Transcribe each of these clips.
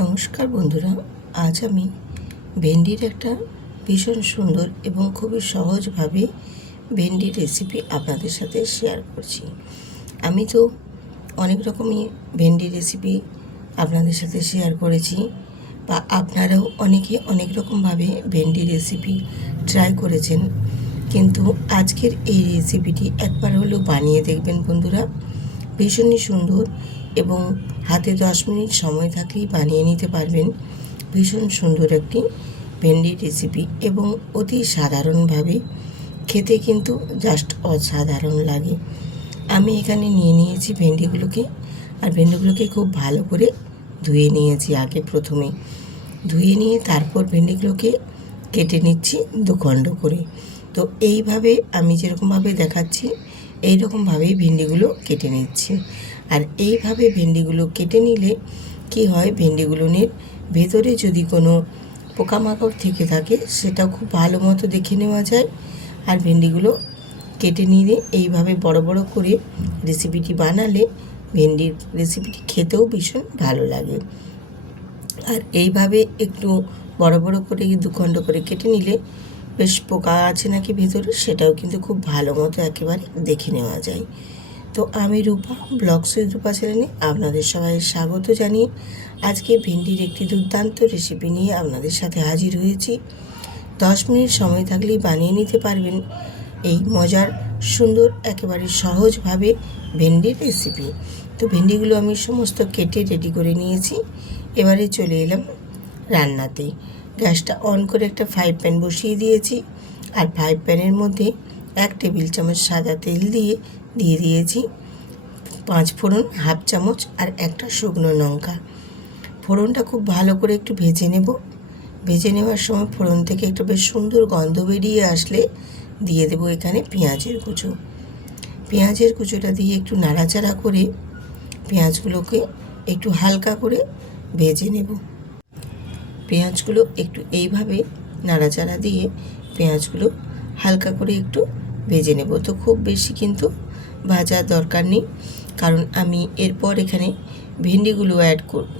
নমস্কার বন্ধুরা, আজ আমি ভেন্ডির একটা ভীষণ সুন্দর এবং খুবই সহজভাবে ভেন্ডির রেসিপি আপনাদের সাথে শেয়ার করছি। আমি তো অনেক রকমই ভেন্ডির রেসিপি আপনাদের সাথে শেয়ার করেছি, বা আপনারাও অনেকে অনেক রকমভাবে ভেন্ডির রেসিপি ট্রাই করেছেন, কিন্তু আজকের এই রেসিপিটি একবার হলেও বানিয়ে দেখবেন বন্ধুরা। ভীষণই সুন্দর এবং হাতে 10 মিনিট সময় থাকলেই বানিয়ে নিতে পারবেন ভীষণ সুন্দর একটি ভেন্ডির রেসিপি, এবং অতি সাধারণভাবে খেতে কিন্তু জাস্ট অসাধারণ লাগে। আমি এখানে নিয়ে নিয়েছি ভেন্ডিগুলোকে, আর ভেন্ডিগুলোকে খুব ভালো করে ধুয়ে নিয়েছি। আগে প্রথমে ধুয়ে নিয়ে তারপর ভেন্ডিগুলোকে কেটে নিচ্ছি দুখণ্ড করে। তো এইভাবে আমি যেরকমভাবে দেখাচ্ছি এইরকমভাবেই ভেন্ডিগুলো কেটে নিচ্ছি। আর এইভাবে ভেন্ডিগুলো কেটে নিলে কি হয়, ভেন্ডিগুলোর ভেতরে যদি কোনো পোকামাকড় থেকে থাকে সেটাও খুব ভালো মতো দেখে নেওয়া যায়। আর ভেন্ডিগুলো কেটে নিয়ে এইভাবে বড় বড় করে রেসিপিটি বানালে ভেন্ডির রেসিপিটি খেতেও ভীষণ ভালো লাগে। আর এইভাবে একটু বড় বড় করে দুখণ্ড করে কেটে নিলে বেশ পোকা আছে নাকি ভেতরে সেটাও কিন্তু খুব ভালো মতো একেবারে দেখে নেওয়া যায়। তো আমি রূপা, ব্লগস উইথ রূপা চ্যানেলে আপনাদের সবাই স্বাগত জানিয়ে আজকে ভেন্ডির একটি দুর্দান্ত রেসিপি নিয়ে আপনাদের সাথে হাজির হয়েছি। 10 মিনিট সময় থাকলেই বানিয়ে নিতে পারবেন এই মজার সুন্দর একেবারে সহজভাবে ভেন্ডির রেসিপি। তো ভেন্ডিগুলো আমি সমস্ত কেটে রেডি করে নিয়েছি। এবারে চলে এলাম রান্নাতে। গ্যাসটা অন করে একটা ফ্রাই প্যান বসিয়ে দিয়েছি, আর ফ্রাই প্যানের মধ্যে 1 টেবিল চামচ সাদা তেল দিয়ে দিয়েছি 5 ফোড়ন, হাফ চামচ আর একটা শুকনো লঙ্কা। ফোড়নটা খুব ভালো করে একটু ভেজে নেব। ভেজে নেওয়ার সময় ফোড়ন থেকে একটু বেশ সুন্দর গন্ধ বেরিয়ে আসলে দিয়ে দেবো এখানে পেঁয়াজের কুচো। পেঁয়াজের কুচোটা দিয়ে একটু নাড়াচাড়া করে পেঁয়াজগুলোকে একটু হালকা করে ভেজে নেব। পেঁয়াজগুলো একটু এইভাবে নাড়াচাড়া দিয়ে পেঁয়াজগুলো হালকা করে একটু ভেজে নেব। তো খুব বেশি কিন্তু ভাজার দরকার নেই, কারণ আমি এরপর এখানে ভেন্ডিগুলো অ্যাড করব,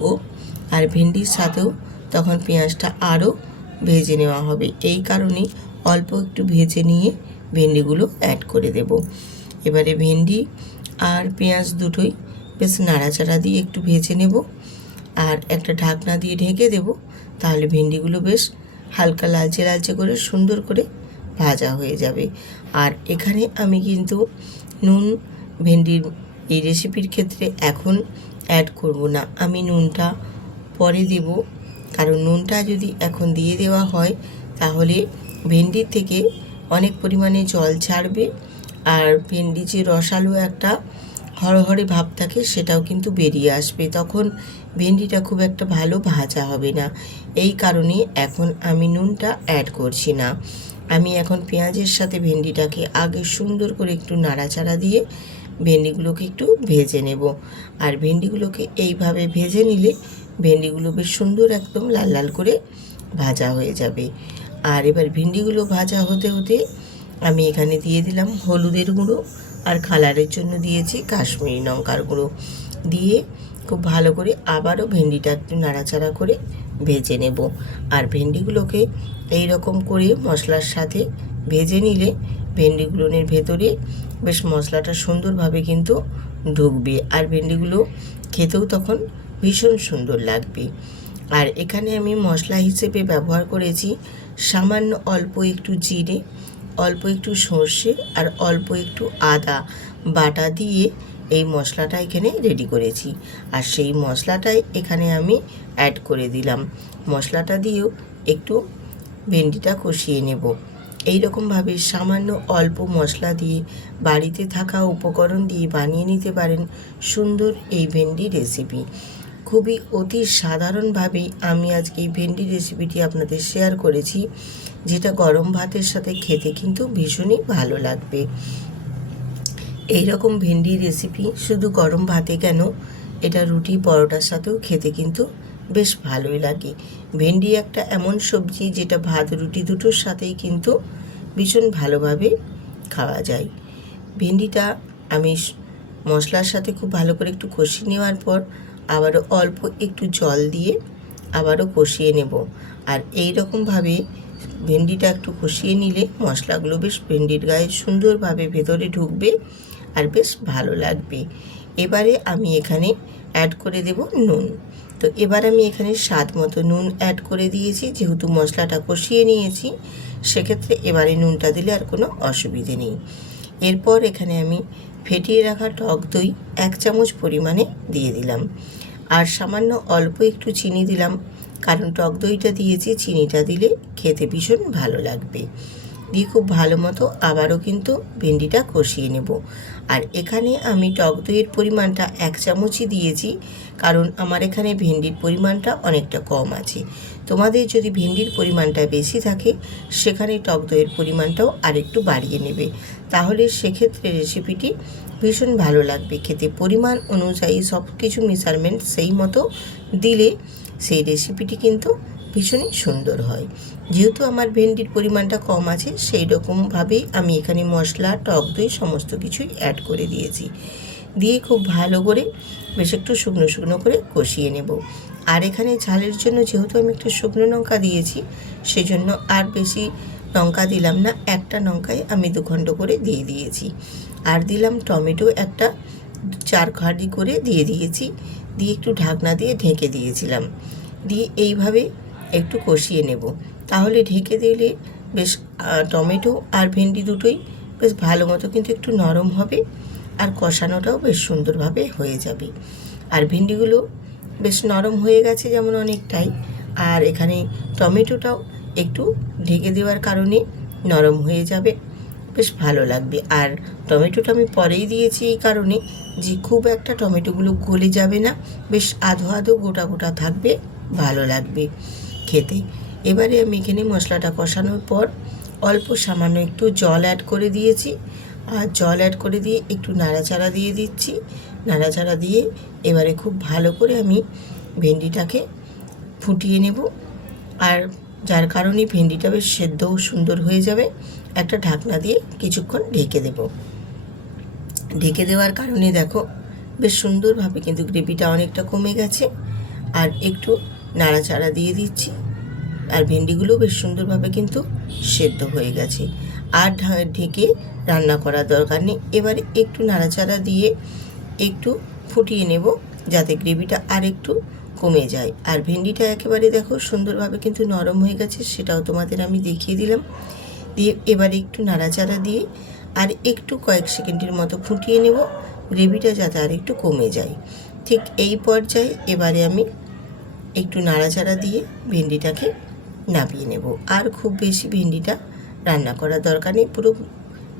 আর ভেন্ডির সাথেও তখন পেঁয়াজটা আরও ভেজে নেওয়া হবে। এই কারণেই অল্প একটু ভেজে নিয়ে ভেন্ডিগুলো অ্যাড করে দেব। এবারে ভেন্ডি আর পেঁয়াজ দুটোই বেশ নাড়াচাড়া দিয়ে একটু ভেজে নেব, আর একটা ঢাকনা দিয়ে ঢেকে দেব। তাহলে ভেন্ডিগুলো বেশ হালকা লালচে লালচে করে সুন্দর করে ভাজা হয়ে যাবে। আর এখানে আমি কিন্তু নুন ভেন্ডির এই রেসিপির ক্ষেত্রে এখন অ্যাড করব না, আমি নুনটা পরে দেব। কারণ নুনটা যদি এখন দিয়ে দেওয়া হয় তাহলে ভেন্ডির থেকে অনেক পরিমাণে জল ছাড়বে, আর ভেন্ডি যে রসালো একটা হরহরে ভাব থাকে সেটাও কিন্তু বেরিয়ে আসবে, তখন ভেন্ডিটা খুব একটা ভালো ভাজা হবে না। এই কারণে এখন আমি নুনটা অ্যাড করছি না। আমি এখন পেঁয়াজের সাথে ভেন্ডিটাকে আগে সুন্দর করে একটু নাড়াচাড়া দিয়ে ভেন্ডিগুলোকে একটু ভেজে নেব। আর ভেন্ডিগুলোকে এইভাবে ভেজে নিলে ভেন্ডিগুলো বেশ সুন্দর একদম লাল লাল করে ভাজা হয়ে যাবে। আর এবার ভেন্ডিগুলো ভাজা হতে হতে আমি এখানে দিয়ে দিলাম হলুদের গুঁড়ো, আর কালারের জন্য দিয়েছি কাশ্মীরি লঙ্কার গুঁড়ো। দিয়ে খুব ভালো করে আবারও ভেন্ডিটা একটু নাড়াচাড়া করে ভেজে নেব। আর ভেন্ডিগুলোকে এই রকম করে মশলার সাথে ভেজে নিলে ভেন্ডিগুলোর ভেতরে বেশ মশলাটা সুন্দরভাবে কিন্তু ঢুকবে, আর ভেন্ডিগুলো খেতেও তখন ভীষণ সুন্দর লাগবে। আর এখানে আমি মশলা হিসেবে ব্যবহার করেছি সামান্য অল্প একটু জিরে, অল্প একটু সর্ষে, আর অল্প একটু আদা বাটা দিয়ে এই মশলাটা এখানে রেডি করেছি। আর সেই মশলাটাই এখানে আমি অ্যাড করে দিলাম। মশলাটা দিয়েও একটু ভেন্ডিটা কষিয়ে নেব। এই রকমভাবে সামান্য অল্প মশলা দিয়ে বাড়িতে থাকা উপকরণ দিয়ে বানিয়ে নিতে পারেন সুন্দর এই ভেন্ডি রেসিপি। খুবই অতি সাধারণভাবেই আমি আজকে এই ভেন্ডি রেসিপিটি আপনাদের শেয়ার করেছি, যেটা গরম ভাতের সাথে খেতে কিন্তু ভীষণই ভালো লাগবে। এই রকম ভেন্ডি রেসিপি শুধু গরম ভাতে কেন, এটা রুটি পরোটার সাথেও খেতে কিন্তু বেশ ভালোই লাগে। ভেন্ডি একটা এমন সবজি যেটা ভাত রুটি দুটোর সাথেই কিন্তু ভীষণ ভালোভাবে খাওয়া যায়। ভেন্ডিটা আমি মশলার সাথে খুব ভালো করে একটু কষিয়ে নেওয়ার পর আবারও অল্প একটু জল দিয়ে আবারও কষিয়ে নেব। আর এই রকমভাবে ভেন্ডিটা একটু কষিয়ে নিলে মশলাগুলো বেশ ভেন্ডির গায়ে সুন্দরভাবে ভেতরে ঢুকবে আর বেশ ভালো লাগবে। এবারে আমি এখানে অ্যাড করে দেব নুন। তো এবার আমি এখানে স্বাদ মতো নুন অ্যাড করে দিয়েছি, যেহেতু মশলাটা কষিয়ে নিয়েছি সেক্ষেত্রে এবারে নুনটা দিলে আর কোনো অসুবিধে নেই। এরপর এখানে আমি ফেটিয়ে রাখা টক দই 1 চামচ পরিমাণে দিয়ে দিলাম, আর সামান্য অল্প একটু চিনি দিলাম, কারণ টক দইটা দিয়েছি, চিনিটা দিলে খেতে ভীষণ ভালো লাগবে। দিয়ে খুব ভালো মতো আবারও কিন্তু ভেন্ডিটা কষিয়ে নেব। আর এখানে আমি টক দইয়ের পরিমাণটা 1 চামচই দিয়েছি, কারণ আমার এখানে ভেন্ডির পরিমাণটা অনেকটা কম আছে। তোমাদের যদি ভেন্ডির পরিমাণটা বেশি থাকে সেখানে টক দইয়ের পরিমাণটাও আরেকটু বাড়িয়ে নেবে, তাহলে সেক্ষেত্রে রেসিপিটি ভীষণ ভালো লাগবে খেতে। পরিমাণ অনুযায়ী সব কিছু মেজারমেন্ট সেই মতো দিলে সেই রেসিপিটি কিন্তু ভীষণই সুন্দর হয়। যেহেতু আমার ভেন্ডির পরিমাণটা কম আছে, সেই রকমভাবেই আমি এখানে মশলা, টক দই সমস্ত কিছুই অ্যাড করে দিয়েছি। দিয়ে খুব ভালো করে বেশ একটু শুকনো শুকনো করে কষিয়ে নেব। আর এখানে ঝালের জন্য যেহেতু আমি একটু শুকনো লঙ্কা দিয়েছি, সেজন্য আর বেশি লঙ্কা দিলাম না, একটা লঙ্কায় আমি 2 খণ্ড করে দিয়ে দিয়েছি। আর দিলাম টমেটো একটা 4 ফালি করে দিয়ে দিয়েছি, দিয়ে একটু ঢাকনা দিয়ে ঢেকে দিয়েছিলাম। দিয়ে এইভাবে একটু কষিয়ে নেব, তাহলে ঢেকে দিলে বেশ টমেটো আর ভেন্ডি দুটোই বেশ ভালো মতো কিন্তু একটু নরম হবে, আর কষানোটাও বেশ সুন্দরভাবে হয়ে যাবে। আর ভেন্ডিগুলো বেশ নরম হয়ে গেছে যেমন অনেকটাই, আর এখানে টমেটোটাও একটু ঢেকে দেওয়ার কারণে নরম হয়ে যাবে, বেশ ভালো লাগবে। আর টমেটোটা আমি পরেই দিয়েছি এই কারণে যে খুব একটা টমেটোগুলো গলে যাবে না, বেশ আধো আধো গোটা গোটা থাকবে, ভালো লাগবে খেতে। এবারে আমি এখানে মশলাটা কষানোর পর অল্প সামান্য একটু জল অ্যাড করে দিয়েছি, আর জল অ্যাড করে দিয়ে একটু নাড়াচাড়া দিয়ে দিচ্ছি। নাড়াচাড়া দিয়ে এবারে খুব ভালো করে আমি ভেন্ডিটাকে ফুটিয়ে নেব, আর যার কারণে ভেন্ডিটা বেশ সেদ্ধও সুন্দর হয়ে যাবে। একটা ঢাকনা দিয়ে কিছুক্ষণ ঢেকে দেব। ঢেকে দেওয়ার কারণে দেখো বেশ সুন্দরভাবে কিন্তু গ্রেভিটা অনেকটা কমে গেছে, আর একটু নাড়াচাড়া দিয়ে দিচ্ছি, আর ভেন্ডিগুলো বেশ সুন্দরভাবে কিন্তু সেদ্ধ হয়ে গেছে। আর ঢেকে রান্না করার দরকার নেই। এবারে একটু নাড়াচাড়া দিয়ে একটু ফুটিয়ে নেব, যাতে গ্রেভিটা আর একটু কমে যায়। আর ভেন্ডিটা একেবারে দেখো সুন্দরভাবে কিন্তু নরম হয়ে গেছে, সেটাও তোমাদের আমি দেখিয়ে দিলাম। দিয়ে এবারে একটু নাড়াচাড়া দিয়ে আর একটু কয়েক সেকেন্ডের মতো ফুটিয়ে নেব, গ্রেভিটা যাতে আর একটু কমে যায়। ঠিক এই পর্যায়ে এবারে আমি একটু নাড়াচাড়া দিয়ে ভেন্ডিটাকে নামিয়ে নেব। আর খুব বেশি ভেন্ডিটা রান্না করার দরকার নেই, পুরো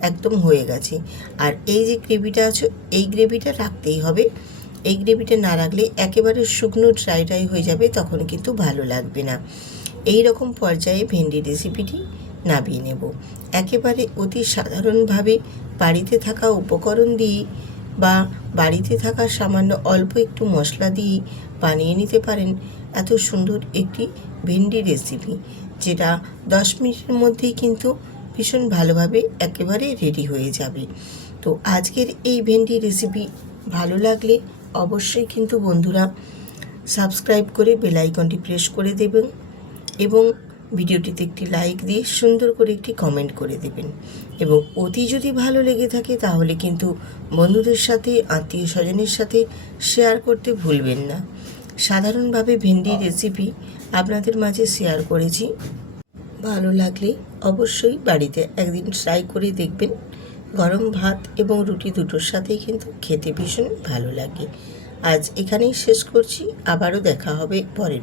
একদম হয়ে গেছে। আর এই যে গ্রেভিটা আছে, এই গ্রেভিটা রাখতেই হবে। এই গ্রেভিটা না রাখলে একেবারে শুকনো ড্রাই হয়ে যাবে, তখন কিন্তু ভালো লাগবে না। এই রকম পর্যায়ে ভেন্ডি রেসিপিটি নামিয়ে নেব। একেবারে অতি সাধারণভাবে বাড়িতে থাকা উপকরণ দিয়ে বা বাড়িতে থাকা সামান্য অল্প একটু মশলা দিয়ে বানিয়ে নিতে পারেন এত সুন্দর একটি ভেন্ডি রেসিপি, যেটা 10 মিনিটের মধ্যেই কিন্তু ভীষণ ভালোভাবে একেবারে রেডি হয়ে যাবে। তো আজকের এই ভেন্ডি রেসিপি ভালো লাগলে অবশ্যই কিন্তু বন্ধুরা সাবস্ক্রাইব করে বেল আইকনটি প্রেস করে দেবেন, এবং ভিডিওটিতে একটি লাইক দিয়ে সুন্দর করে একটি কমেন্ট করে দেবেন। এবং অতি যদি ভালো লেগে থাকে তাহলে কিন্তু বন্ধুদের সাথে, আত্মীয় স্বজনের সাথে শেয়ার করতে ভুলবেন না। সাধারণভাবে ভেন্ডি রেসিপি আপনাদের মাঝে শেয়ার করেছি, ভালো লাগলে অবশ্যই বাড়িতে একদিন ট্রাই করে দেখবেন। গরম ভাত এবং রুটি দুটোর সাথেই কিন্তু খেতে ভীষণ ভালো লাগে। আজ এখানেই শেষ করছি, আবারও দেখা হবে পরের